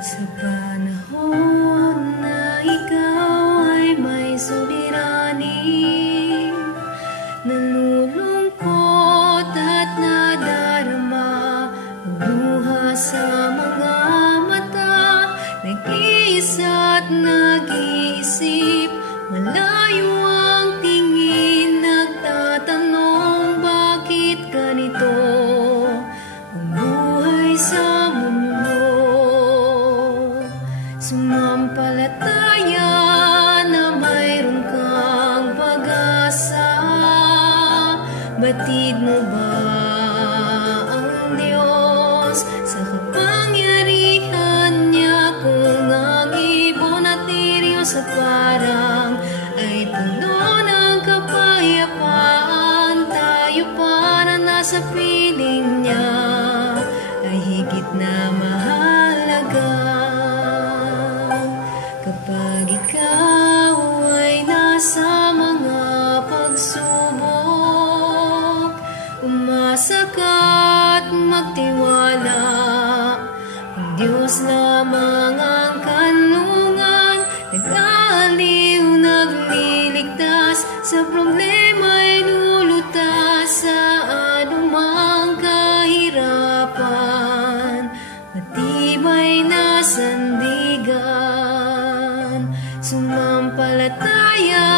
Sa panahon na ikaw ay may suliranin, nalulungkot at nadarama, magluha sa mga mata, nag-iisa at nag-iisip, malayo ang tingin, nagtatanong bakit ganito ang buhay sa mundo. Sumampalataya na mayroon kang pag-asa, batid mo ba ang Diyos sa kapangyarihan niya? Kung ang ibon at liryo sa parang ay puno ng kapayapaan, tayo para nasa piling niya ay higit na mahalaga. Kapag ikaw ay nasa mga pagsubok, umasa ka at magtiwala, ang Diyos lamang ang kanlungan, nag-aaliw, nagliligtas, sa problema'y lulutas, sa anumang kahirapan, matibay na sandigan. Sumampalataya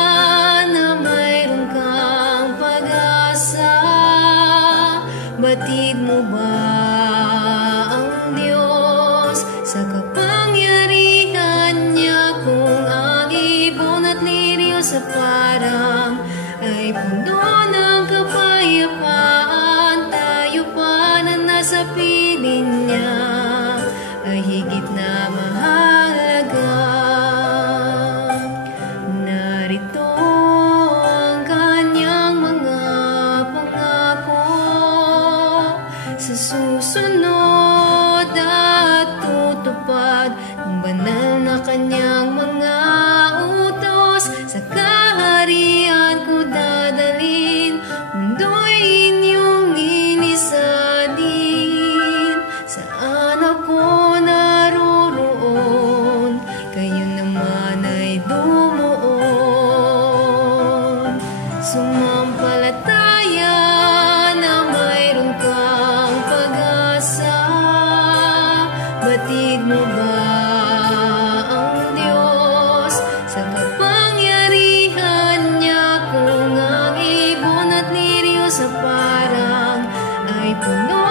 na mayroon kang pag-asa, batid mo ba ang Diyos sa kapangyarihan niya? Kung ang ibon at liryo sa parang ay puno ng kapayapaan, tayo pa na nasa piling niya ay higit na mahalaga. Narito ang kanyang mga pangako, sa susunod at tutupad ang banal na kanyang mga utos. Sa kaharian ko dadalhin, mundo'y inyong ilisadin. Saan ako naroroon, kayo naman ay dumuon. Sumampalataya na mayroon kang pag-asa, batid mo ba ang Diyos sa kapangyarihan niya? Kung ang ibon at liryo sa parang ay puno